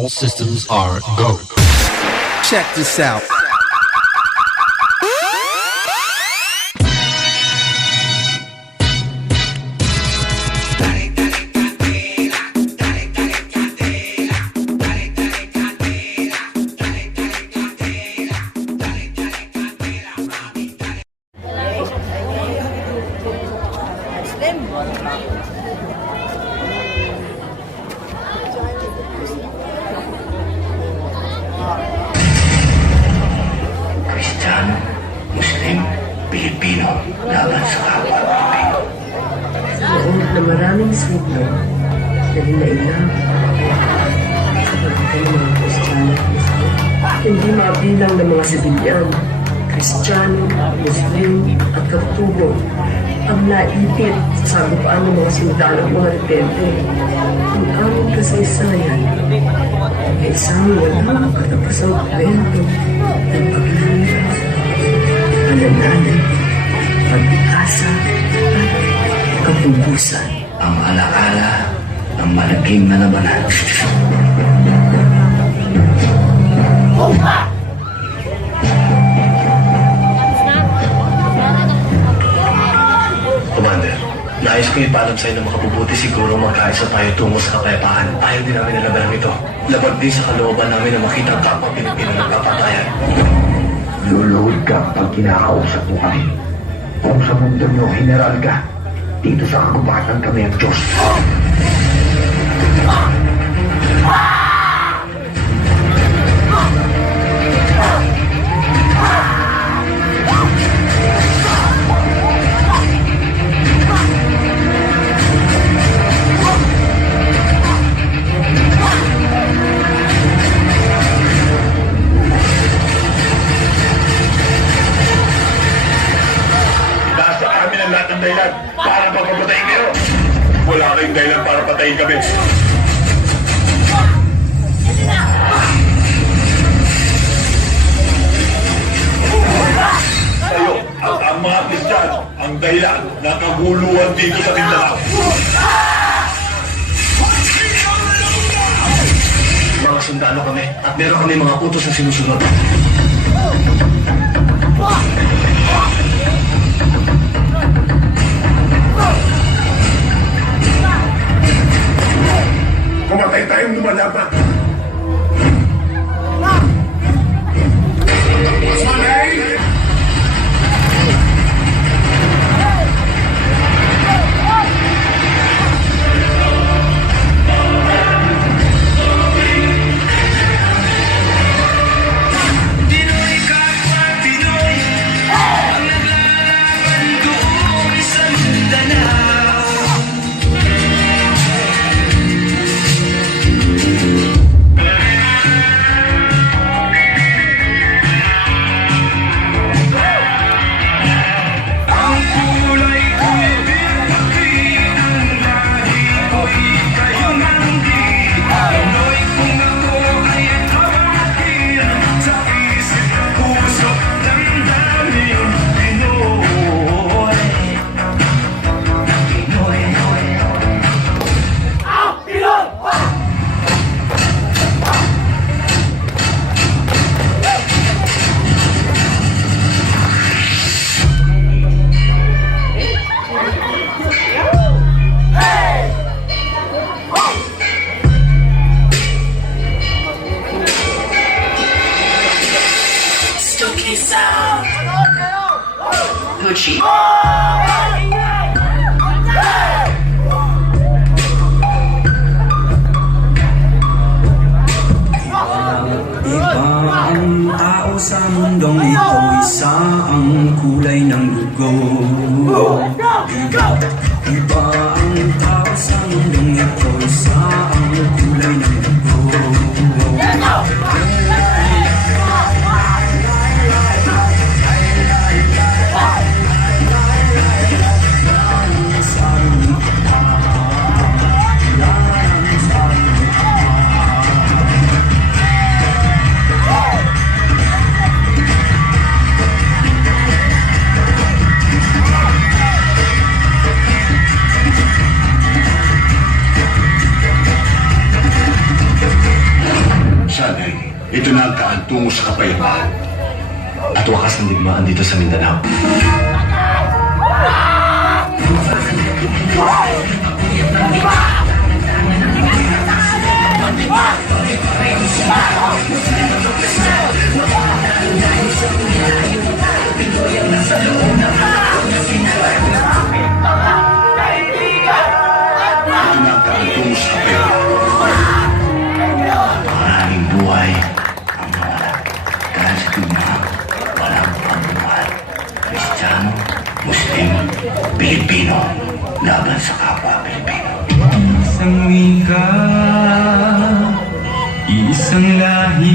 All systems are go. Check this out. Kristiyano, Muslim, Pilipino, laban sa kapwa Pilipino. Sa loob na maraming siglo, naging-nailang kapag ng mga Kristiyano at Muslim. Hindi mabilang ng mga sibilyan, Kristiyano, Muslim at Katutubo ang naipit sa sagupaan ng mga sundalo at mga rebelde. Ang aming kasaysayan ay isang walang katapusang kwento ng paglilingap, pananalig, pag-asa at kapubusan. Ang alaala ng malaking na labanan. Commander, nais ko ipaalam sa'yo na makabubuti siguro magkaisa tayo tungo sa kapayapaan. Ayaw din namin na labanan ito. Labag din sa kalooban namin na makita ang kapwa Pilipino nagpapatayan. Luluhod ka pag kinakausap mo kami. Kung sa mundo nyo, general ka, dito sa kagubatan kami ang Diyos. Nasa amin ang lahat ng dahilan para pagpapatayin kayo. Wala kayong dahilan para patayin kami. Kayo at ang mga Kristiyano ang dahilan ng kaguluhan dito sa Mindanao. Mga sundalo kami at meron kami mga utos na sinusunod. Kumatay tayong lumalaban. Sanay! Gucci. Iba ang tao sa mundong ito, isa ang kulay ng dugo. Iba ang tao sa mundong ito, isa ang kulay ng dugo. kasaysayan, ito na ang daan tungo sa kapayapaan. At wakas ng digmaan dito sa Mindanao. Ito na ang daan tungo sa kapayapaan. Maraming buhay ang nawala. Dahil sa digmaan, walang pagmamahal. Kristiyano, Muslim, Pilipino, laban sa kapwa Pilipino. Isang wika, isang lahi,